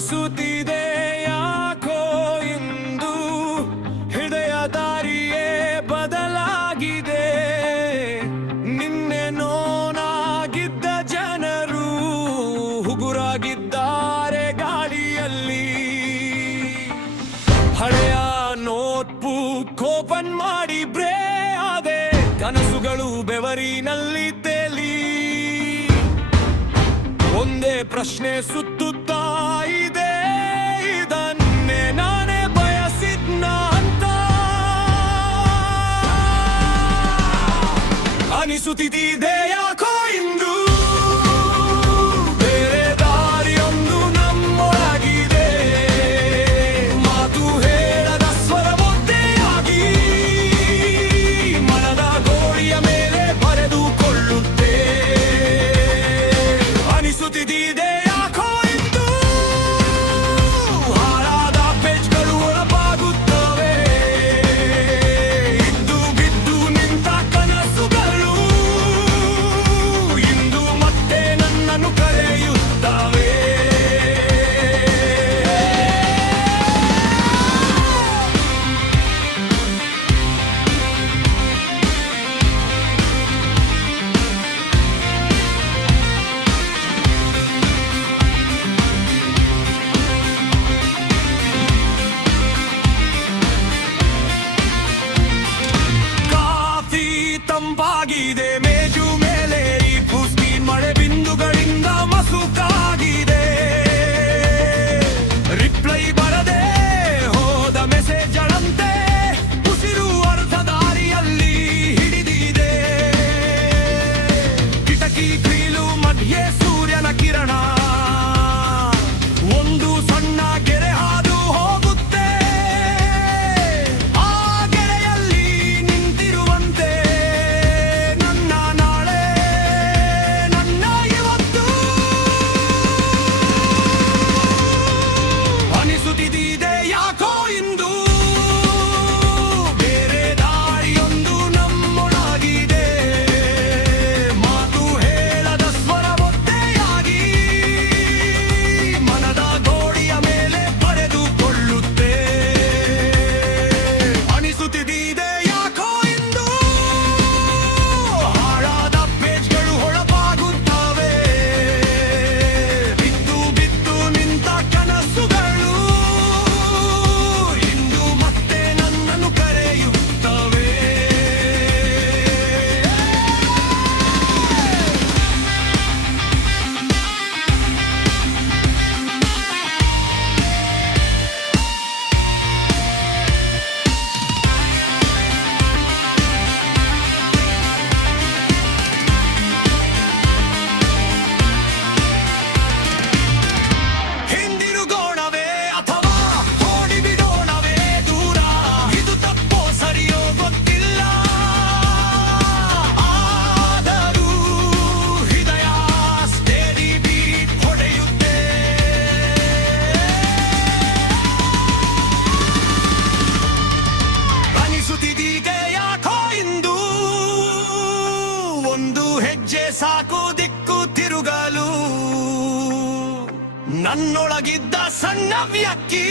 ಅನಿಸುತ್ತಿದೆ ಯಾಕೋ ಇಂದು ಹೃದಯ ದಾರಿಯೇ ಬದಲಾಗಿದೆ. ನಿನ್ನೆ ನೋನಾಗಿದ್ದ ಜನರು ಹುಗುರಾಗಿದ್ದಾರೆ ಗಾಳಿಯಲ್ಲಿ. ಹಳೆಯ ನೋಟ್ಬುಕ್ ಓಪನ್ ಮಾಡಿ ಬ್ರೇ ಆದೆ, ಕನಸುಗಳು ಬೆವರಿನಲ್ಲಿ ತೇಲಿ. ಒಂದೇ ಪ್ರಶ್ನೆ ಸುತ್ತುತ್ತಾ ಇದೆ, ಇದನ್ನೇ ನಾನೇ ಬಯಸಿದ್ನ ಅಂತ ಅನಿಸುತ್ತಿದೆ ಯಾಕೋ ಇಂದು. ಬೇರೆ ದಾರಿಯೊಂದು ನಮ್ಮೊಳಗಿದೆ, ಮಾತು ಹೇಳದ ಸ್ವರ ಒದ್ದೆಯಾಗಿ ಮನದ ಗೋಡೆಯ ಮೇಲೆ ಬರೆದುಕೊಳ್ಳುತ್ತೆ. ಅನಿಸುತ್ತಿದೆ ಯಾಕೋ ಇಂದು ಹಾಳಾದ ಪೇಜ್ಗಳು ಒಳಬಾಗುತ್ತವೆ. ಇದ್ದು ಬಿದ್ದು ನಿಂತ ಕನಸುಗಳು ಇಂದು ಮತ್ತೆ ನನ್ನನ್ನು ಕರೆಯುತ್ತವೆ. ಕಾಫಿ ತಂಪಾಗಿದೆ ಮೇಜು ಮೇಲೆ, ಈ ಪುಷ್ಟಿ ಮಳೆ ಬಿಂದುಗಳಿಂದ ಮಸುಕಾಗಿದೆ. ರಿಪ್ಲೈ ಬರದೆ ಹೋದ ಮೆಸೇಜ್ಗಳಂತೆ ಉಸಿರು ಅರ್ಧ ದಾರಿಯಲ್ಲಿ ಹಿಡಿದಿದೆ. ಕಿಟಕಿ ಗ್ರಿಲು ಮಧ್ಯೆ ಸೂರ್ಯನ ಕಿರಣ, ಒಂದು ಸಣ್ಣ ಗೆರೆ ಹಾದು ಹೋಗುತ್ತೆ. ಆ ಗೆರೆಯಲ್ಲಿ ನಿಂತಿರುವಂತೆ ನನ್ನ ನಾಳೆ, ನನ್ನ ಇವತ್ತು. ಅನಿಸುತ್ತಿದೆ ಯಾಕೋ ಇಂದು ಬೇರೆ ದಾರಿಯೊಂದು ನಮ್ಮೊಳಗಿದೆ, ಮಾತು ಹೇಳದ ಸ್ವರ ಒದ್ದೆಯಾಗಿ ಮನದ ಗೋಡೆಯ ಮೇಲೆ ಬರೆದುಕೊಳ್ಳುತ್ತೆ. ಅನಿಸುತ್ತಿದೆ ಯಾಕೋ ಇಂದು ಹಾಳಾದ ಪೇಜ್ಗಳು ಹೊಳಪಾಗುತ್ತವೆ. ಬಿದ್ದು ಬಿದ್ದು ನಿಂತ ಕನಸುಗಳು ಇಂದು ಮತ್ತೆ ನನ್ನನ್ನು ಕರೆಯುತ್ತವೆ. ಹಿಂದಿರುಗೋಣವೇ ಅಥವಾ ಓಡಿಬಿಡೋಣವೇ ದೂರ, ಇದು ತಪ್ಪೋ ಸರಿಯೋ ಗೊತ್ತಿಲ್ಲ. ಆದರೂ ಹೃದಯ ಸ್ಟೇಡಿ ಬೀಟ್ ಹೊಡೆಯುತ್ತೆ. ಅನಿಸುತ್ತಿದೆ ಯಾಕೋ ಇಂದು ಒಂದು ಹೆಜ್ಜೆ ಸಾಕು ದಿಕ್ಕು ತಿರುಗಲು. ನನ್ನೊಳಗಿದ್ದ ಸಣ್ಣ ವ್ಯಕ್ತಿ